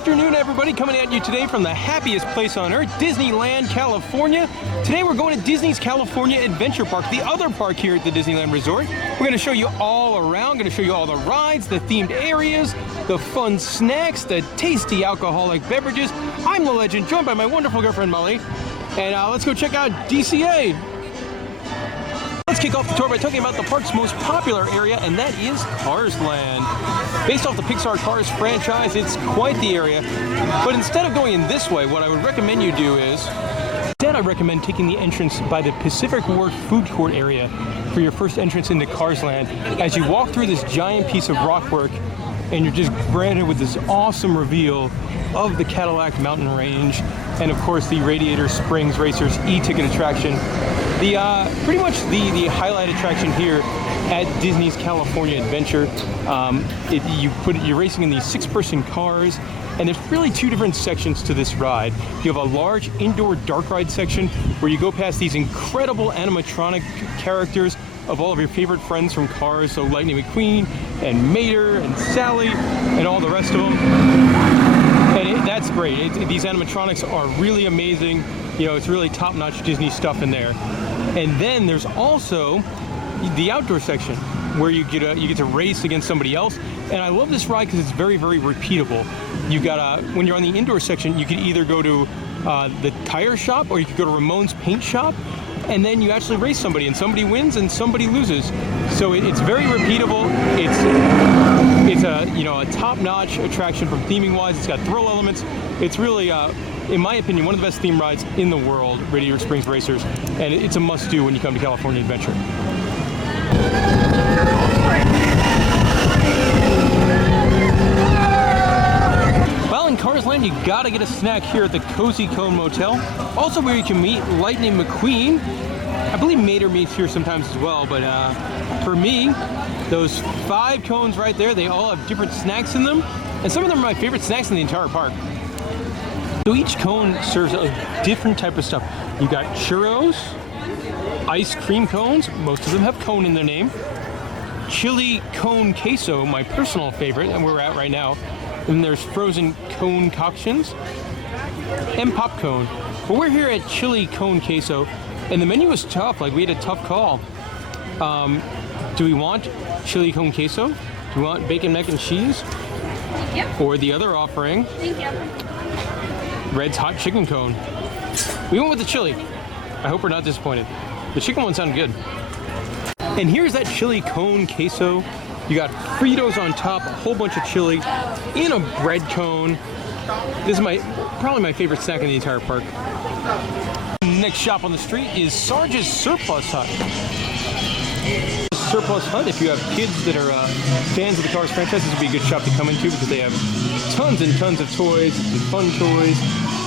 Afternoon, everybody, coming at you today from the happiest place on earth, Disneyland, California. Today we're going to Disney's California Adventure Park, the other park here at the Disneyland Resort. We're going to show you all around, going to show you all the rides, the themed areas, the fun snacks, the tasty alcoholic beverages. I'm the legend, joined by my wonderful girlfriend Molly, and let's go check out DCA. Let's kick off the tour by talking about the park's most popular area, and that is Cars Land. Based off the Pixar Cars franchise, it's quite the area. But instead of going in this way, what I would recommend you do is, instead I recommend taking the entrance by the Pacific Wharf Food Court area for your first entrance into Cars Land. As you walk through this giant piece of rockwork, and you're just granted with this awesome reveal of the Cadillac Mountain Range, and of course the Radiator Springs Racers e-ticket attraction. Pretty much the highlight attraction here at Disney's California Adventure. You're racing in these 6-person cars, and there's really two different sections to this ride. You have a large indoor dark ride section where you go past these incredible animatronic characters of all of your favorite friends from Cars, so Lightning McQueen and Mater and Sally and all the rest of them. And that's great. These animatronics are really amazing. You know, it's really top-notch Disney stuff in there. And then there's also the outdoor section where you get to race against somebody else. And I love this ride because it's very, very repeatable. You got when you're on the indoor section, you could either go to the tire shop or you could go to Ramones paint shop, and then you actually race somebody, and somebody wins and somebody loses. So it's very repeatable. It's a top-notch attraction from theming wise. It's got thrill elements. It's really in my opinion, one of the best theme rides in the world, Radiator Springs Racers, and it's a must-do when you come to California Adventure. Well, in Cars Land, you gotta get a snack here at the Cozy Cone Motel, also where you can meet Lightning McQueen. I believe Mater meets here sometimes as well, but for me, those 5 cones right there, they all have different snacks in them, and some of them are my favorite snacks in the entire park. So each cone serves a different type of stuff. You got churros, ice cream cones, most of them have cone in their name, chili cone queso, my personal favorite, and where we're at right now. And there's frozen cone concoctions and popcorn. But we're here at chili cone queso, and the menu was tough. Like, we had a tough call. Do we want chili cone queso? Do we want bacon mac and cheese? Yep. Or the other offering? Thank you. Red's hot chicken cone. We went with the chili. I hope we're not disappointed. The chicken one sounded good. And here's that chili cone queso. You got Fritos on top, a whole bunch of chili in a bread cone. This is probably my favorite snack in the entire park. Next shop on the street is Sarge's Surplus Hut. Surplus Hut, if you have kids that are fans of the Cars franchise, this would be a good shop to come into because they have tons and tons of toys and fun toys,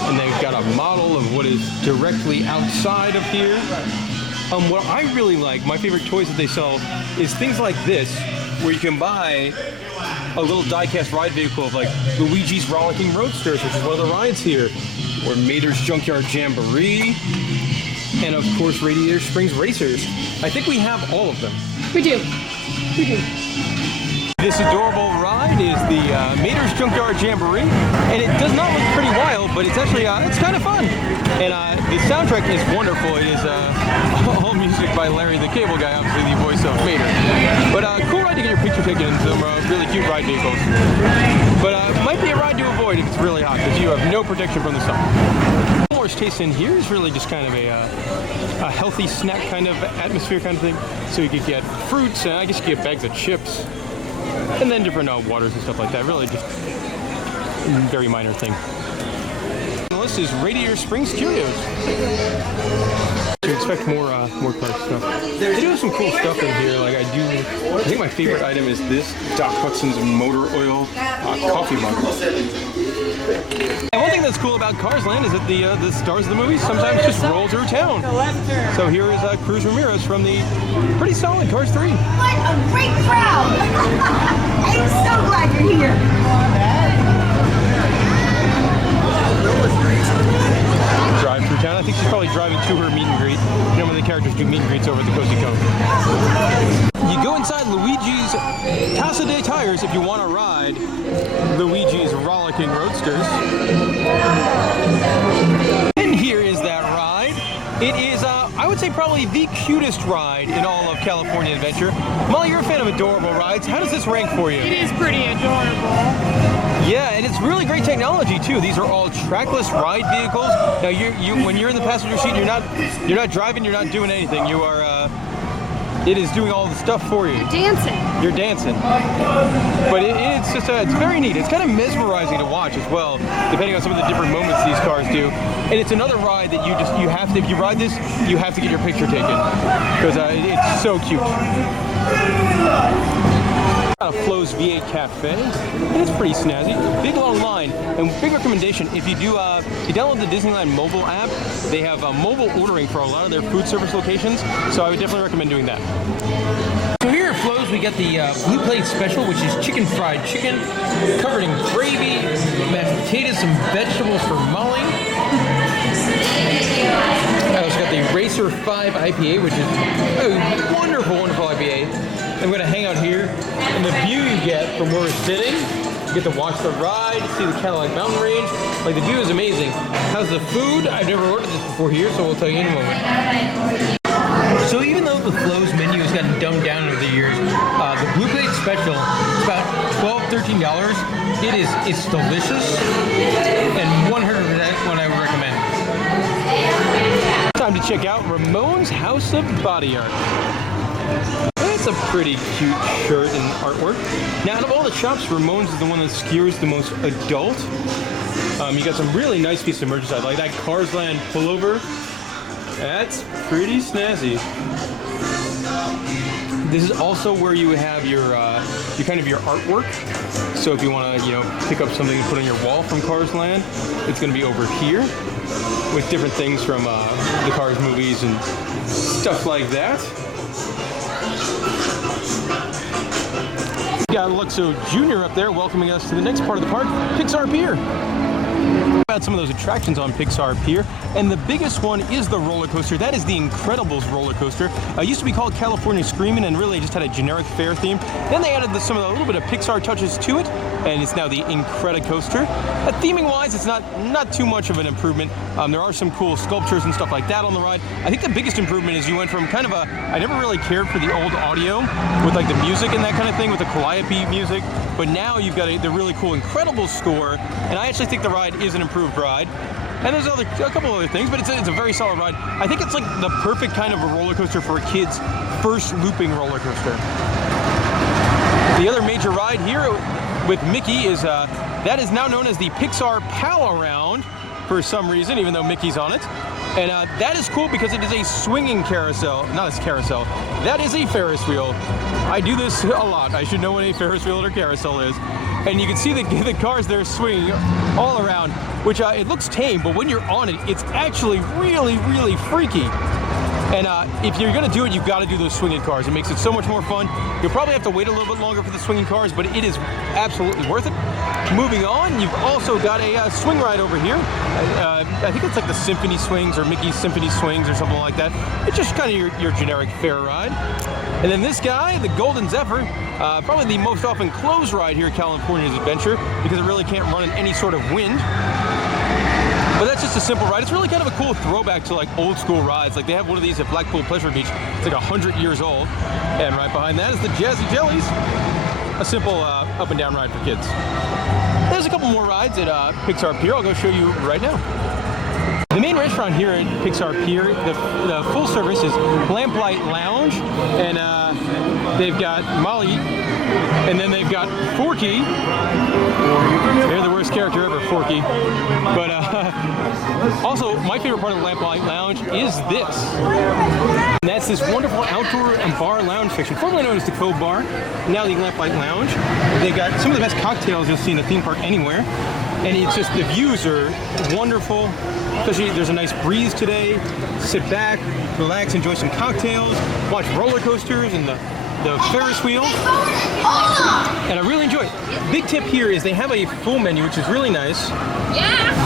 and they've got a model of what is directly outside of here. What I really like, my favorite toys that they sell, is things like this, where you can buy a little die-cast ride vehicle of like Luigi's Frolicking Roadsters, which is one of the rides here, or Mater's Junkyard Jamboree, and of course Radiator Springs Racers. I think we have all of them. We do. We do. This adorable ride is the Mater's Junkyard Jamboree, and it does not look pretty wild, but it's actually it's kind of fun. And the soundtrack is wonderful. It is all music by Larry the Cable Guy, obviously the voice of Mater. But cool ride to get your picture taken in some really cute ride vehicles. But might be a ride to avoid if it's really hot, because you have no protection from the sun. Taste in here is really just kind of a healthy snack kind of atmosphere kind of thing. So you could get fruits, and I guess you get bags of chips, and then different waters and stuff like that. Really just a very minor thing. The list is Radiator Springs Curios. You expect more Cars stuff. They do have some cool stuff in here. Like I think my favorite item is this Doc Hudson's motor oil coffee mug. And one thing that's cool about Cars Land is that the stars of the movie sometimes just roll through town. So here is Cruz Ramirez from the pretty solid Cars 3. What a great crowd! I'm so glad you're here. Drive through town. I think she's probably driving to her meet and greet. You know when the characters do meet and greets over at the Cozy Cone. You go inside Luigi's Casa de Tires, course, if you want to ride Luigi's Frolicking Roadsters. And here is that ride. It is, I would say, probably the cutest ride in all of California Adventure. Molly, you're a fan of adorable rides. How does this rank for you? It is pretty adorable. Yeah, and it's really great technology too. These are all trackless ride vehicles. Now, when you're in the passenger seat, you're not driving, you're not doing anything. You are. It is doing all the stuff for you. You're dancing. You're dancing. But it's just it's very neat. It's kind of mesmerizing to watch as well, depending on some of the different moments these cars do. And it's another ride that you have to, if you ride this, you have to get your picture taken because it's so cute. Flo's V8 Cafe, and it's pretty snazzy. Big long line, and big recommendation, if you download the Disneyland mobile app, they have mobile ordering for a lot of their food service locations, so I would definitely recommend doing that. So here at Flo's, we got the Blue Plate Special, which is chicken fried chicken, covered in gravy, mashed potatoes, some vegetables for Molly. I also got the Racer 5 IPA, which is a wonderful, wonderful IPA. I'm going to hang out here, and the view you get from where we're sitting, you get to watch the ride, see the Cadillac Mountain Range. Like, the view is amazing. How's the food? I've never ordered this before here, so we'll tell you in a moment. So even though the Flo's menu has gotten dumbed down over the years, the Blue Plate Special is about $12–13. It's delicious, and 100% what I would recommend. Time to check out Ramones House of Body Art. That's a pretty cute shirt and artwork. Now, out of all the shops, Ramones is the one that skews the most adult. You got some really nice pieces of merchandise, like that Cars Land pullover. That's pretty snazzy. This is also where you have your kind of your artwork. So if you want to, pick up something to put on your wall from Cars Land, it's going to be over here with different things from the Cars movies and stuff like that. We got Luxo Jr. up there welcoming us to the next part of the park, Pixar Pier. About some of those attractions on Pixar Pier, and the biggest one is the roller coaster. That is the Incredibles roller coaster. It used to be called California Screamin', and really just had a generic fair theme. Then they added a little bit of Pixar touches to it, and it's now the Incredicoaster. Theming wise, it's not too much of an improvement. There are some cool sculptures and stuff like that on the ride. I think the biggest improvement is you went from kind of I never really cared for the old audio with like the music and that kind of thing, with the Calliope music, but now you've got the really cool Incredibles score, and I actually think the ride is an improved ride. And there's a couple other things, but it's a very solid ride. I think it's like the perfect kind of a roller coaster for a kid's first looping roller coaster. The other major ride here with Mickey is that is now known as the Pixar Pal-Around for some reason, even though Mickey's on it. And that is cool because it is a swinging carousel. Not a carousel. That is a Ferris wheel. I do this a lot. I should know what a Ferris wheel or carousel is. And you can see the cars there swinging all around, which it looks tame, but when you're on it, it's actually really, really freaky. And if you're going to do it, you've got to do those swinging cars. It makes it so much more fun. You'll probably have to wait a little bit longer for the swinging cars, but it is absolutely worth it. Moving on, you've also got a swing ride over here. I think it's like the Symphony Swings or Mickey's Symphony Swings or something like that. It's just kind of your generic fair ride. And then this guy, the Golden Zephyr, probably the most often closed ride here at California's Adventure because it really can't run in any sort of wind. But that's just a simple ride. It's really kind of a cool throwback to like old school rides. Like they have one of these at Blackpool Pleasure Beach. It's like 100 years old. And right behind that is the Jazzy Jellies. A simple up and down ride for kids. There's a couple more rides at Pixar Pier. I'll go show you right now. The main restaurant here at Pixar Pier, the full service is Lamplight Lounge, and they've got Molly, and then they've got Forky. They're the worst character ever, Forky. But also, my favorite part of the Lamplight Lounge is this. And that's this wonderful outdoor and bar lounge section, formerly known as the Cove Bar, now the Lamplight Lounge. They've got some of the best cocktails you'll see in a theme park anywhere. And it's just, the views are wonderful. Especially, there's a nice breeze today. Sit back, relax, enjoy some cocktails, watch roller coasters and the Ferris wheel. And I really enjoy it. Big tip here is they have a full menu, which is really nice.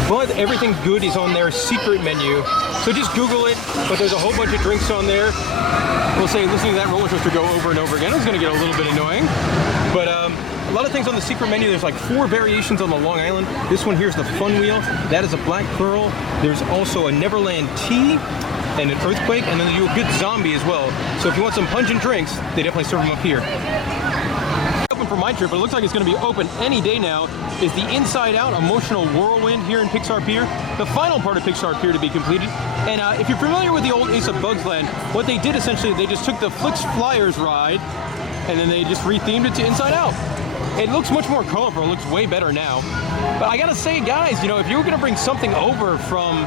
But everything good is on their secret menu. So just Google it, but there's a whole bunch of drinks on there. We'll say listening to that roller coaster go over and over again is going to get a little bit annoying. But a lot of things on the secret menu. There's like 4 variations on the Long Island. This one here is the Fun Wheel. That is a Black Pearl. There's also a Neverland Tea and an Earthquake, and then they do a good zombie as well. So if you want some pungent drinks, they definitely serve them up here. Open for my trip, but it looks like it's going to be open any day now, is the Inside Out Emotional Whirlwind here in Pixar Pier. The final part of Pixar Pier to be completed. And if you're familiar with the old Ace of Bugs Land, what they did essentially, they just took the Flix Flyers ride, and then they just rethemed it to Inside Out. It looks much more colorful, it looks way better now. But I gotta say, guys, you know, if you were gonna bring something over from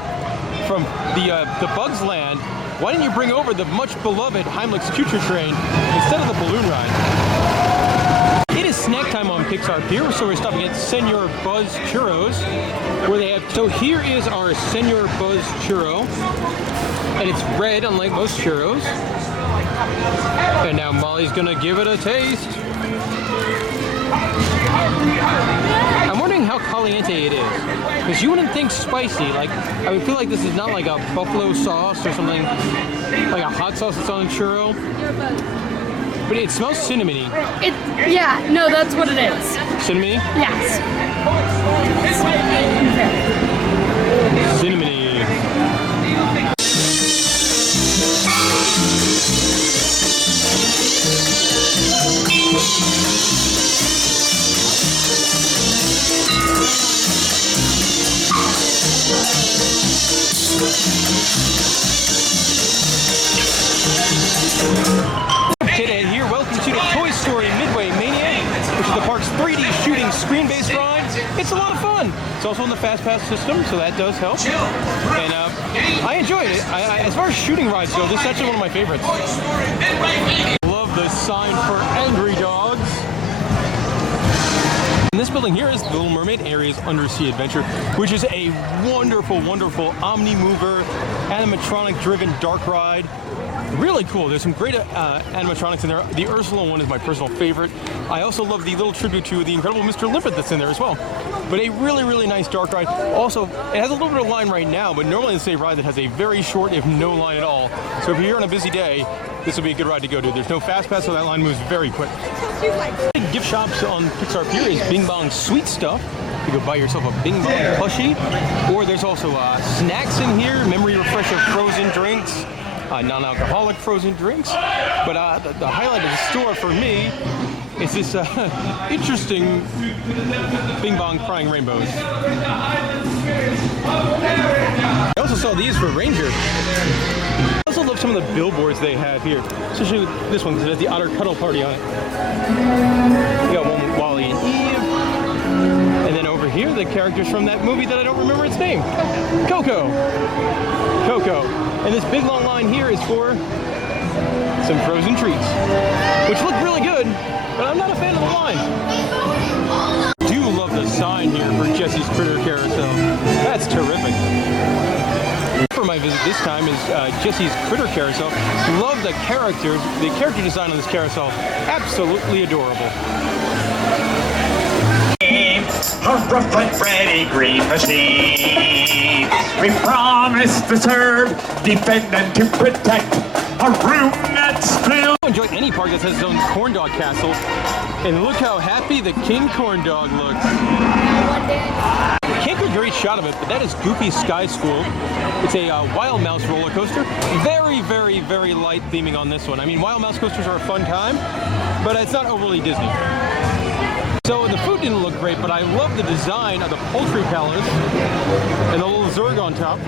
the Bugs Land, why didn't you bring over the much beloved Heimlich's Choo-Choo Train instead of the balloon ride? It is snack time on Pixar Pier, so we're stopping at Senor Buzz Churros, where they have, so here is our Senor Buzz Churro, and it's red unlike most churros. And now Molly's gonna give it a taste. I'm wondering how caliente it is, because you wouldn't think spicy. Like, I would feel like this is not like a buffalo sauce or something, like a hot sauce that's on a churro. But it smells cinnamony. Yeah, no, that's what it is. Cinnamony? Yes. Cinnamony. Today here, welcome to the Toy Story Midway Mania, which is the park's 3D shooting screen-based ride. It's a lot of fun. It's also in the Fast Pass system, so that does help. And I enjoyed it. As far as shooting rides go, this is actually one of my favorites. Love the sign for Angry Dogs. And this building here is the Little Mermaid Area's Undersea Adventure, which is a wonderful, wonderful Omni-Mover, animatronic-driven dark ride. Really cool. There's some great animatronics in there. The Ursula one is my personal favorite. I also love the little tribute to the Incredible Mr. Limpet that's in there as well. But a really, really nice dark ride. Also, it has a little bit of line right now, but normally it's a ride that has a very short, if no line at all. So if you're here on a busy day, this will be a good ride to go to. There's no Fast Pass, so that line moves very quick. Gift shops on Pixar Pier is Bing Bong Sweet Stuff. You go buy yourself a Bing Bong plushie. Or there's also snacks in here, memory refresher frozen drinks, non-alcoholic frozen drinks. But the highlight of the store for me is this interesting Bing Bong Crying Rainbows. I also saw these for Ranger. I also love some of the billboards they have here, especially this one because it has the Otter Cuddle Party on it. You got one with Wally and Eve. And then over here, the characters from that movie that I don't remember its name. Coco. And this big long line here is for some frozen treats, which look really good, but I'm not a fan of the line. I do love the sign here for Jesse's Critter Carousel. That's terrific. For my visit this time is Jesse's Critter Carousel. Love the characters. The character design on this carousel, absolutely adorable. Our front Freddy Green Machine. We promise to serve, defend, and to protect a room that's filled. I enjoy any park that has its own Corndog Castle, and look how happy the King Corndog looks. Can't get a great shot of it, but that is Goofy Sky School. It's a Wild Mouse roller coaster. Very, very, very light theming on this one. I mean, Wild Mouse coasters are a fun time, but it's not overly Disney. So the food didn't look great, but I love the design of the Poultry Palace and the little Zurg on top.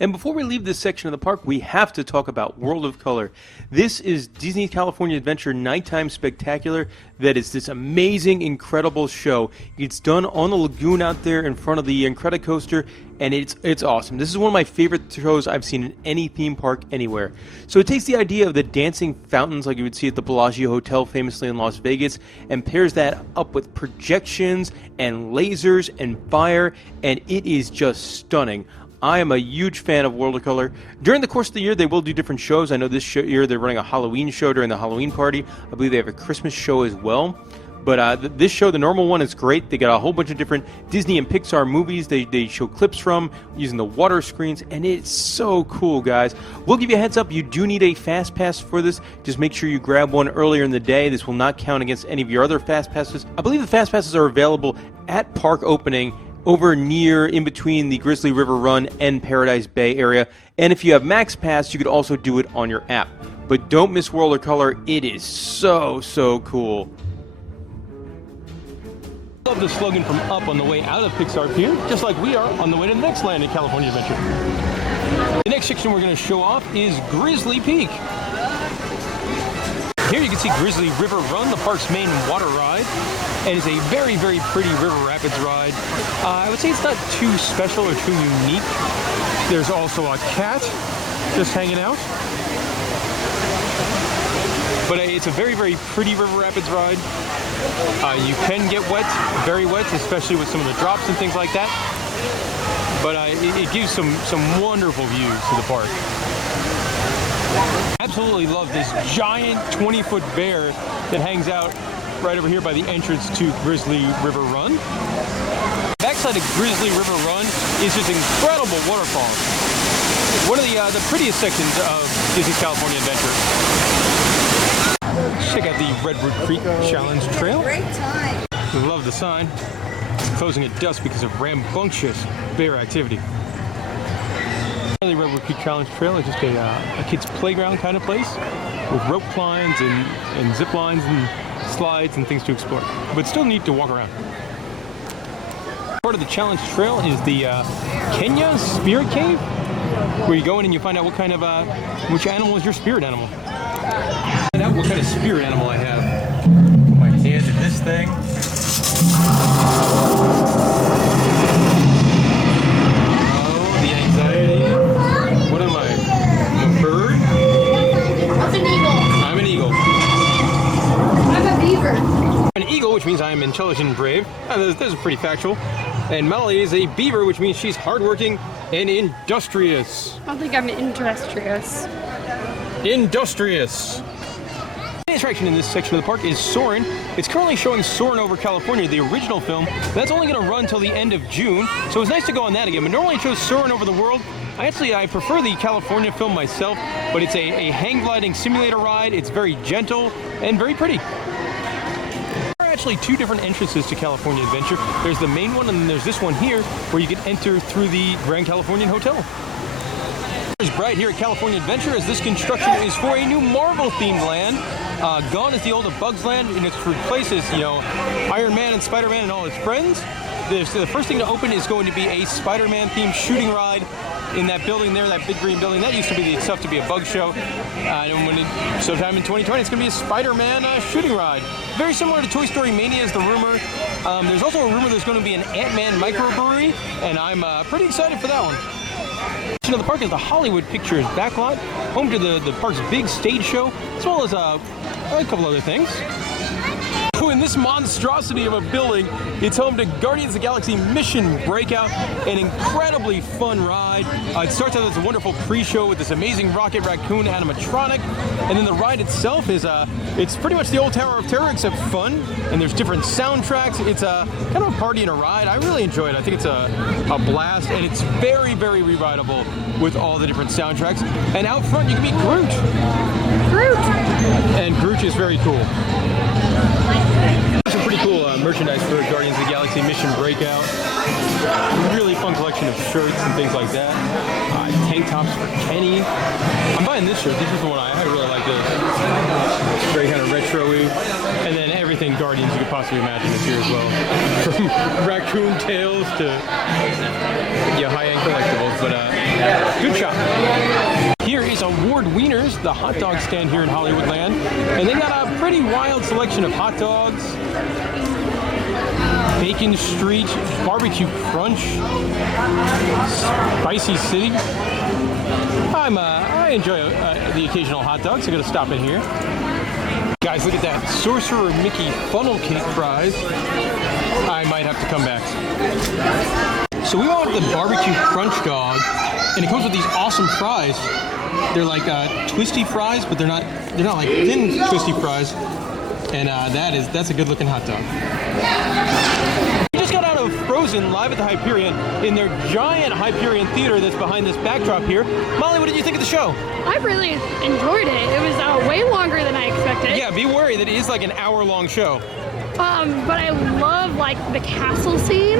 And before we leave this section of the park, we have to talk about World of Color. This is Disney's California Adventure Nighttime Spectacular. That is this amazing, incredible show. It's done on the lagoon out there in front of the Incredicoaster, and it's awesome. This is one of my favorite shows I've seen in any theme park anywhere. So it takes the idea of the dancing fountains like you would see at the Bellagio Hotel famously in Las Vegas and pairs that up with projections and lasers and fire, and it is just stunning. I am a huge fan of World of Color. During the course of the year, they will do different shows. I know this year they're running a Halloween show during the Halloween party. I believe they have a Christmas show as well. But this show, the normal one, is great. They got a whole bunch of different Disney and Pixar movies they show clips from using the water screens, and it's so cool, guys. We'll give you a heads up. You do need a Fast Pass for this. Just make sure you grab one earlier in the day. This will not count against any of your other Fast Passes. I believe the Fast Passes are available at park opening over near in between the Grizzly River Run and Paradise Bay area. And if you have Max Pass, you could also do it on your app. But don't miss World of Color. It is so cool. Love the slogan from Up on the way out of Pixar Pier, just like we are on the way to the next land in California Adventure. The next section we're going to show off is Grizzly Peak. Here you can see Grizzly River Run, the park's main water ride, and it's a very pretty river rapids ride. I would say it's not too special or too unique. There's also a cat just hanging out. But it's a very pretty river rapids ride. You can get wet, very wet, especially with some of the drops and things like that. But it gives some wonderful views to the park. Absolutely love this giant 20-foot bear that hangs out right over here by the entrance to Grizzly River Run. Backside of Grizzly River Run is this incredible waterfall. One of the prettiest sections of Disney's California Adventure. Check out the Redwood Creek Challenge Trail. Great time. Love the sign. It's closing at dusk because of rambunctious bear activity. The Redwood Creek Challenge Trail is just a kid's playground kind of place with rope climbs and zip lines and slides and things to explore, but still neat to walk around. Part of the Challenge Trail is the Kenya Spirit Cave, where you go in and you find out what kind of which animal is your spirit animal. Find out what kind of spirit animal I have. Put my hand in this thing. Oh, the anxiety. What am I? I'm a bird? What's an eagle? I'm an eagle. I'm a beaver. An eagle, which means I am intelligent and brave. Those are pretty factual. And Molly is a beaver, which means she's hardworking and industrious. I don't think I'm industrious. Industrious. The attraction in this section of the park is Soaring. It's currently showing Soaring over California, the original film. That's only going to run till the end of June, so it's nice to go on that again. But normally it shows Soaring over the world. I prefer the California film myself, but it's a hang gliding simulator ride. It's very gentle and very pretty. There are actually two different entrances to California Adventure. There's the main one, and then there's this one here, where you can enter through the Grand Californian Hotel. It's bright here at California Adventure, as this construction is for a new Marvel-themed land. Gone is the old Bugs Land, and it's replaces, Iron Man and Spider-Man and all his friends. The first thing to open is going to be a Spider-Man themed shooting ride in that building there, that big green building. That used to be the stuff to be a bug show. And sometime in 2020, it's going to be a Spider-Man shooting ride. Very similar to Toy Story Mania is the rumor. There's also a rumor there's going to be an Ant-Man microbrewery, and I'm pretty excited for that one. The park is the Hollywood Pictures backlot, home to the park's big stage show, as well as a couple other things. In this monstrosity of a building, it's home to Guardians of the Galaxy Mission Breakout, an incredibly fun ride. It starts out as a wonderful pre-show with this amazing Rocket Raccoon animatronic, and then the ride itself is it's pretty much the old Tower of Terror except fun, and there's different soundtracks. It's kind of a party and a ride. I really enjoy it. I think it's a blast, and it's very re-rideable with all the different soundtracks. And out front, you can meet Groot. And Groot is very cool. Some pretty cool merchandise for Guardians of the Galaxy Mission Breakout. Really fun collection of shirts and things like that. Tank tops for Kenny. I'm buying this shirt. This is the one I really like this. It's very kind of retro-y. And then everything Guardians you could possibly imagine is here as well. From raccoon tails to high-end collectibles. But good shop. Here is Award Wieners, the hot dog stand here in Hollywoodland. And they got a pretty wild selection of hot dogs. Bacon Street, Barbecue Crunch, Spicy City. I enjoy the occasional hot dogs. I'm going to stop in here. Guys, look at that. Sorcerer Mickey funnel cake fries. I might have to come back. So we went with the Barbecue Crunch dog, and it comes with these awesome fries. They're like twisty fries, but they're not like thin twisty fries. And that's a good looking hot dog. We just got out of Frozen live at the Hyperion in their giant Hyperion theater that's behind this backdrop here. Molly, what did you think of the show? I really enjoyed it. It was way longer than I expected. Yeah, be wary that it is like an hour-long show. But I love like the castle scene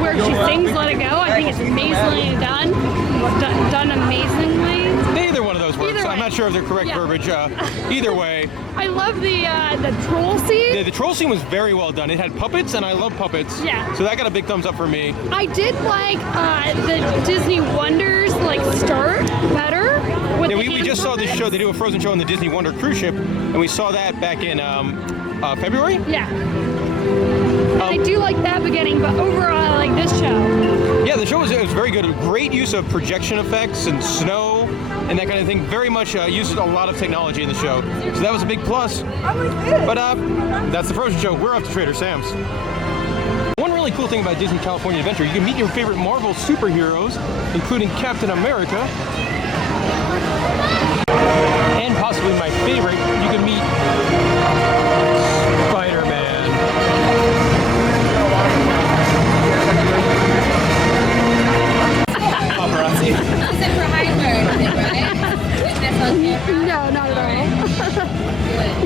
where she sings "Let It Go." I think it's amazingly done amazingly. Neither one of those works. I'm not sure if they're correct verbiage. Either way. I love the troll scene. The troll scene was very well done. It had puppets, and I love puppets. Yeah. So that got a big thumbs up for me. I did like the Disney Wonders start better. With Yeah, we just saw this show. They do a Frozen show on the Disney Wonder cruise ship, and we saw that back in February. Yeah. I do like that beginning, but overall I like this show. Yeah, the show was very good. Great use of projection effects and snow and that kind of thing. Very much uses a lot of technology in the show. So that was a big plus. But that's the Frozen show. We're off to Trader Sam's. One really cool thing about Disney California Adventure, you can meet your favorite Marvel superheroes, including Captain America. And possibly my favorite, you can meet Spider-Man. Paparazzi. Is it for Hyde, right? No, not at all.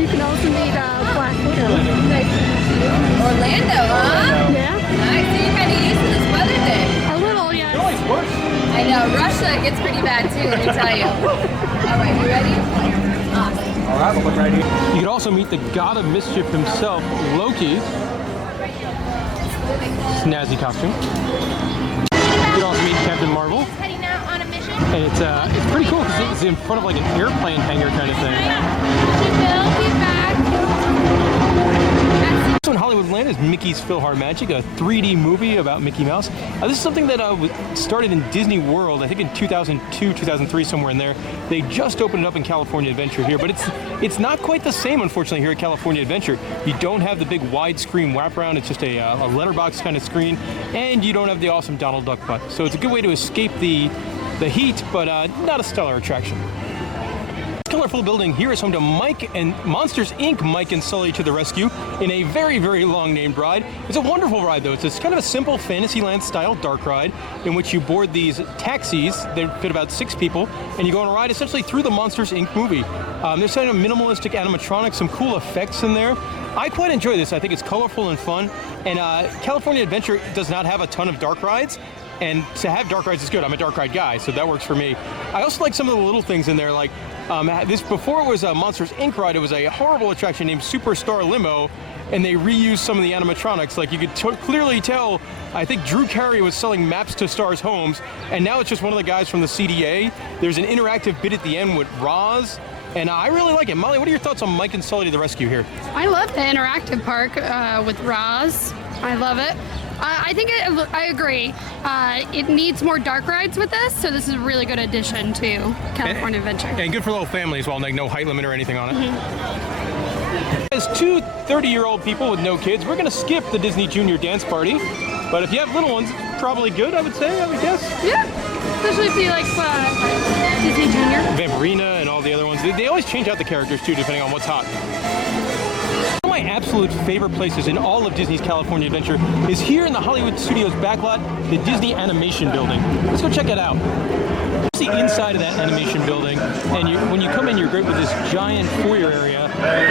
You can also meet Black Widow. Orlando, huh? Yeah. Nice. So you're kind of used to this weather day. A little, yes. I know. Russia gets pretty bad too, let me tell you. All right, you ready? Awesome. All right, we'll look right here. You can also meet the god of mischief himself, Loki. Snazzy costume. You can also meet Captain Marvel. Heading out on a mission. And it's pretty cool because it's in front of like an airplane hangar kind of thing. She will be back. Also in Hollywoodland is Mickey's PhilharMagic, a 3D movie about Mickey Mouse. This is something that started in Disney World, I think in 2002, 2003, somewhere in there. They just opened it up in California Adventure here, but it's not quite the same, unfortunately, here at California Adventure. You don't have the big widescreen wraparound. It's just a letterbox kind of screen, and you don't have the awesome Donald Duck butt. So it's a good way to escape the heat, but not a stellar attraction. This colorful building here is home to Mike and Monsters Inc. Mike and Sully to the rescue in a very, very long named ride. It's a wonderful ride though. It's kind of a simple Fantasyland style dark ride in which you board these taxis. They fit about 6 people, and you go on a ride essentially through the Monsters Inc. movie. There's kind of minimalistic animatronics, some cool effects in there. I quite enjoy this. I think it's colorful and fun. And California Adventure does not have a ton of dark rides. And to have dark rides is good. I'm a dark ride guy, so that works for me. I also like some of the little things in there, like this. Before it was a Monsters Inc. ride, it was a horrible attraction named Superstar Limo, and they reused some of the animatronics. Like you could clearly tell, I think Drew Carey was selling maps to Stars Homes, and now it's just one of the guys from the CDA. There's an interactive bit at the end with Roz, and I really like it. Molly, what are your thoughts on Mike and Sully to the rescue here? I love the interactive park with Roz. I love it. I agree. It needs more dark rides with this, so this is a really good addition to California Adventure. And good for the whole family as well, like no height limit or anything on it. As 2 30-year-old people with no kids, we're going to skip the Disney Junior Dance Party. But if you have little ones, it's probably good, I would guess. Yeah, especially if you like Disney Junior. Vampirina and all the other ones. They always change out the characters too, depending on what's hot. One of my absolute favorite places in all of Disney's California Adventure is here in the Hollywood Studios backlot, the Disney Animation Building. Let's go check it out. It's the inside of that animation building, and when you come in, you're great with this giant foyer area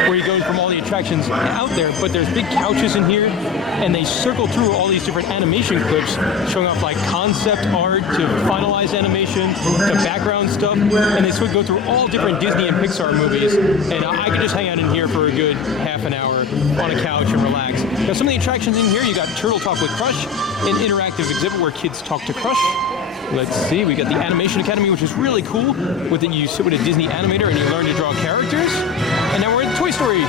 where you go from all the attractions out there, but there's big couches in here, and they circle through all these different animation clips, showing off like concept art to finalized animation to background stuff, and they go through all different Disney and Pixar movies, and I could just hang out in here for a good half an hour on a couch and relax. Now some of the attractions in here, you got Turtle Talk with Crush, an interactive exhibit where kids talk to Crush. Let's see, we got the Animation Academy, which is really cool. With it, you sit with a Disney animator and you learn to draw characters. And now we're in Toy Story.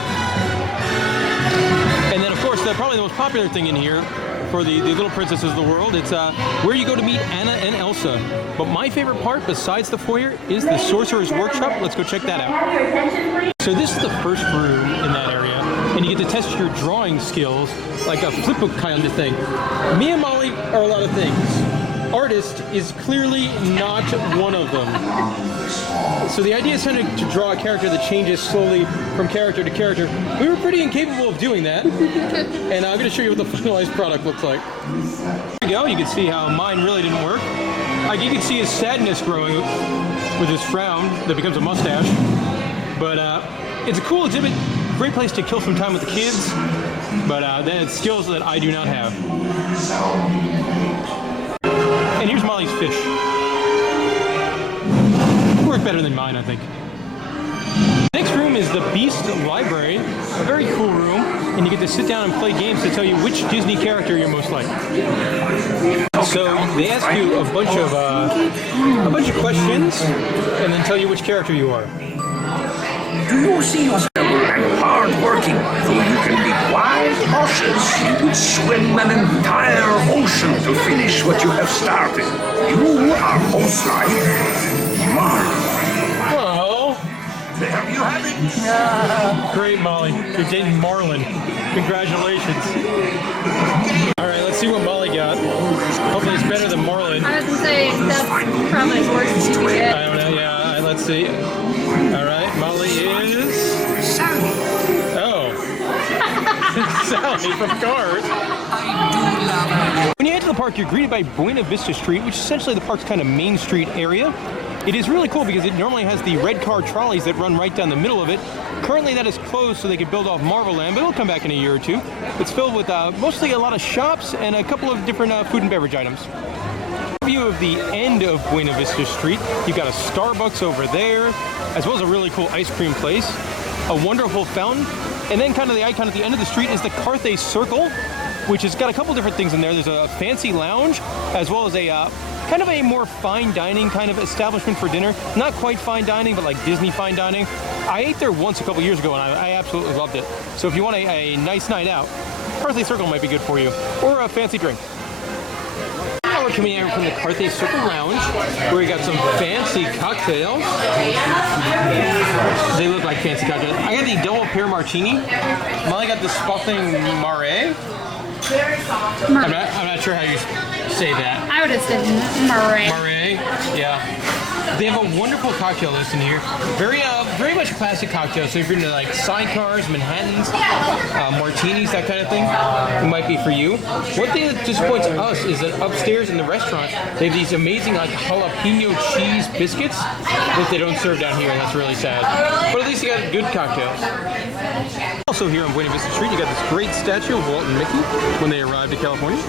And then, of course, probably the most popular thing in here for the little princesses of the world, it's where you go to meet Anna and Elsa. But my favorite part, besides the foyer, is the Sorcerer's Workshop. Let's go check that out. So this is the first room in that area, and you get to test your drawing skills, like a flip book kind of thing. Me and Molly are a lot of things. Artist is clearly not one of them. So the idea is kind of to draw a character that changes slowly from character to character. We were pretty incapable of doing that. And I'm going to show you what the finalized product looks like. There you go. You can see how mine really didn't work. Like you can see his sadness growing with his frown that becomes a mustache. But it's a cool exhibit. Great place to kill some time with the kids. But then it's skills that I do not have. And here's Molly's fish. Work better than mine, I think. The next room is the Beast Library, a very cool room, and you get to sit down and play games to tell you which Disney character you're most like. So they ask you a bunch of questions, and then tell you which character you are. Do you see yourself and hard-working? Though you can be wild horses, you would swim an entire ocean to finish what you have started. You are most like Marlin. Oh, There you have it. great, Molly. You're dating Marlin. Congratulations. All right, let's see what Molly got. Hopefully it's better than Marlin. I was gonna say that's probably as worse as you can get. I don't know, yeah, let's see. All right, Molly is... Oh. Sally from Cars. When you enter the park, you're greeted by Buena Vista Street, which is essentially the park's kind of main street area. It is really cool because it normally has the red car trolleys that run right down the middle of it. Currently that is closed so they can build off Marvel Land, but it'll come back in a year or two. It's filled with mostly a lot of shops and a couple of different food and beverage items. View of the end of Buena Vista Street. You've got a Starbucks over there, as well as a really cool ice cream place, a wonderful fountain, and then kind of the icon at the end of the street is the Carthay Circle, which has got a couple different things in there. There's a fancy lounge, as well as a kind of a more fine dining kind of establishment for dinner. Not quite fine dining, but like Disney fine dining. I ate there once a couple years ago, and I absolutely loved it. So if you want a nice night out, Carthay Circle might be good for you, or a fancy drink. Now we're coming in from the Carthay Circle Lounge, where we got some fancy cocktails. They look like fancy cocktails. I got the double pear martini. Molly got the sparkling Marais. I'm not sure how you say that. I would have said Murray. Marais, yeah. They have a wonderful cocktail list in here. Very much classic cocktails. So if you're into like sidecars, Manhattans, martinis, that kind of thing, it might be for you. One thing that disappoints us is that upstairs in the restaurant, they have these amazing like jalapeno cheese biscuits that they don't serve down here, and that's really sad. But at least you got good cocktails. Also here on Buena Vista Street, you got this great statue of Walt and Mickey when they arrived to California.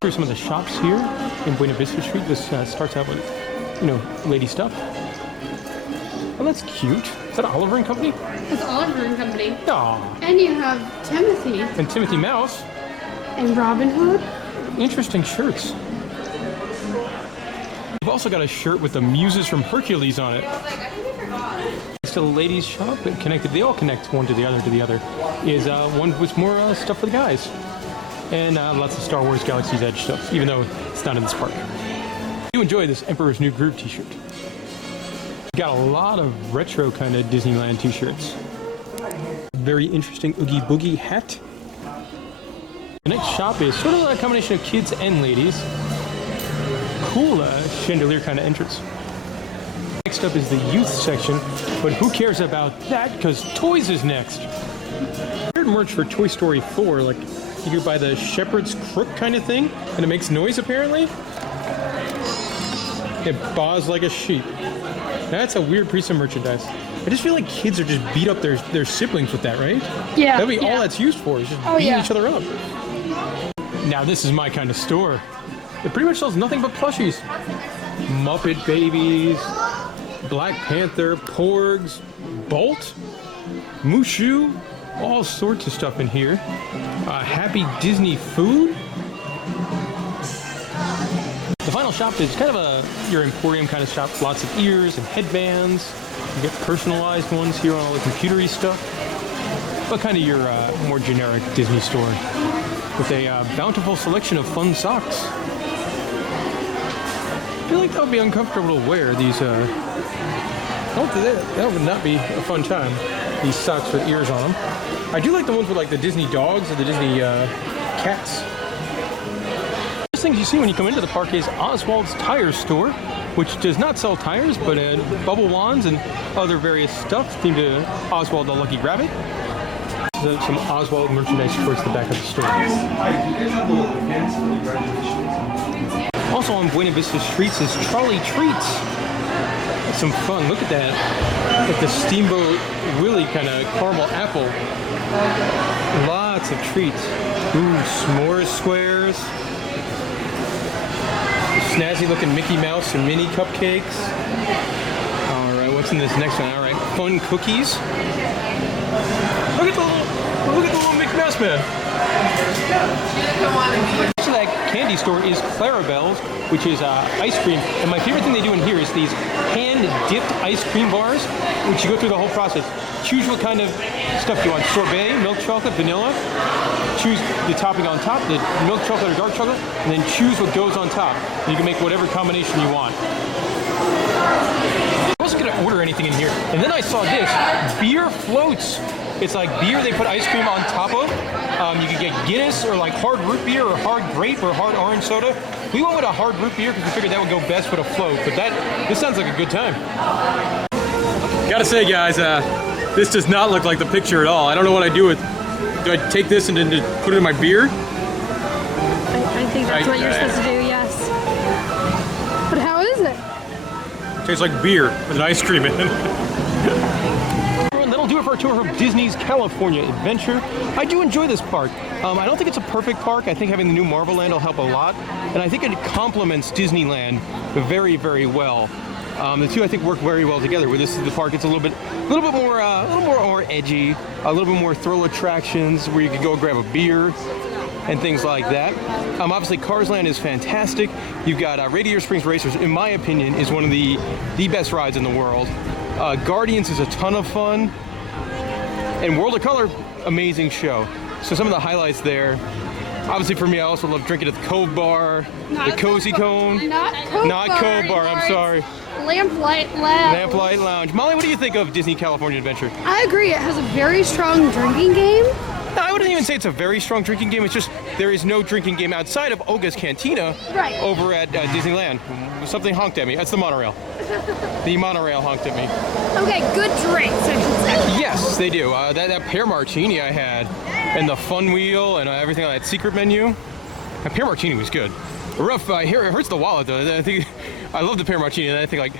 Through some of the shops here in Buena Vista Street. This starts out with, lady stuff. Oh, that's cute. Is that Oliver and Company? It's Oliver and Company. Aw. And you have Timothy. And Timothy Mouse. And Robin Hood. Interesting shirts. We've also got a shirt with the Muses from Hercules on it. Next to the ladies' shop, but connected, they all connect one to the other, is one with more stuff for the guys. And lots of Star Wars Galaxy's Edge stuff, even though it's not in this park. You enjoy this Emperor's New Groove t-shirt. Got a lot of retro kind of Disneyland t-shirts. Very interesting Oogie Boogie hat. The next shop is sort of a combination of kids and ladies. Cool chandelier kind of entrance. Next up is the youth section, but who cares about that, because Toys is next. Weird merch for Toy Story 4, like you could buy the shepherd's crook kind of thing, and it makes noise apparently. It baws like a sheep. That's a weird piece of merchandise. I just feel like kids are just beat up their siblings with that, right? Yeah. That'd be all that's used for, is just beating each other up. Now this is my kind of store. It pretty much sells nothing but plushies. Muppet Babies, Black Panther, Porgs, Bolt, Mushu, all sorts of stuff in here. Happy Disney food. The final shop is kind of your emporium kind of shop. Lots of ears and headbands. You get personalized ones here on all the computery stuff. But kind of your more generic Disney store with a bountiful selection of fun socks. I feel like that would be uncomfortable to wear. These, that would not be a fun time. These socks with ears on them. I do like the ones with like the Disney dogs or the Disney cats. First things you see when you come into the park is Oswald's Tire Store, which does not sell tires, but bubble wands and other various stuff themed to Oswald the Lucky Rabbit. So some Oswald merchandise towards the back of the store. Also on Buena Vista streets is Trolley Treats. It's some fun. Look at that. Like the Steamboat Willie kind of caramel apple. Lots of treats. Ooh, s'mores squares. Snazzy looking Mickey Mouse and mini cupcakes. Alright, what's in this next one? Alright, fun cookies. Look at the little Mickey Mouse man. So that candy store is Clarabelle's, which is ice cream. And my favorite thing they do in here is these hand-dipped ice cream bars, which you go through the whole process. Choose what kind of stuff you want. Sorbet, milk chocolate, vanilla. Choose the topping on top, the milk chocolate or dark chocolate, and then choose what goes on top. And you can make whatever combination you want. I wasn't going to order anything in here. And then I saw this, beer floats. It's like beer they put ice cream on top of. You can get Guinness or like hard root beer or hard grape or hard orange soda. We went with a hard root beer because we figured that would go best with a float. But this sounds like a good time. Gotta say, guys, this does not look like the picture at all. I don't know what I do with. Do I take this and then put it in my beer? I think that's what you're supposed to do, yes. But how is it? Tastes like beer with an ice cream in it. That'll do it for our tour of Disney's California Adventure. I do enjoy this park. I don't think it's a perfect park. I think having the new Marvel Land will help a lot. And I think it complements Disneyland very, very well. The two I think work very well together. Where this is the park, it's a little bit more edgy, a little bit more thrill attractions where you can go grab a beer and things like that. Obviously, Cars Land is fantastic. You've got Radiator Springs Racers, in my opinion, is one of the best rides in the world. Guardians is a ton of fun, and World of Color, amazing show. So some of the highlights there. Obviously for me, I also love drinking at the Cove Bar, the Cozy Cone. Not Cove Bar, I'm sorry. Lamplight Lounge. Lamplight Lounge. Molly, what do you think of Disney California Adventure? I agree. It has a very strong drinking game. No, I wouldn't even say it's a very strong drinking game. It's just there is no drinking game outside of Oga's Cantina over at Disneyland. Something honked at me. That's the monorail. The monorail honked at me. Okay, good drinks, I should say. Yes, they do. That pear martini I had, and the fun wheel, and everything on that secret menu. That pear martini was good. Rough. Here it hurts the wallet though. I think I love the pear martini, and I think like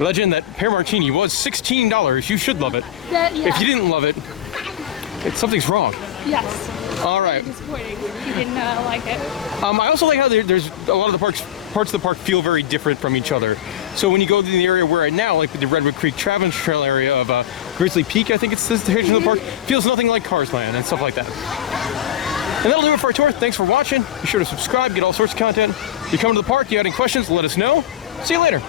legend that pear martini was $16. You should love it. If you didn't love it, something's wrong. Yes. All right. Disappointing if you didn't like it. I also like how there's a lot of the parts of the park feel very different from each other. So when you go to the area we're at now, like the Redwood Creek Traverse Trail area of Grizzly Peak, I think it's the station of the park, feels nothing like Cars Land and stuff like that. And that'll do it for our tour. Thanks for watching. Be sure to subscribe, get all sorts of content. If you come to the park, you have any questions, let us know. See you later.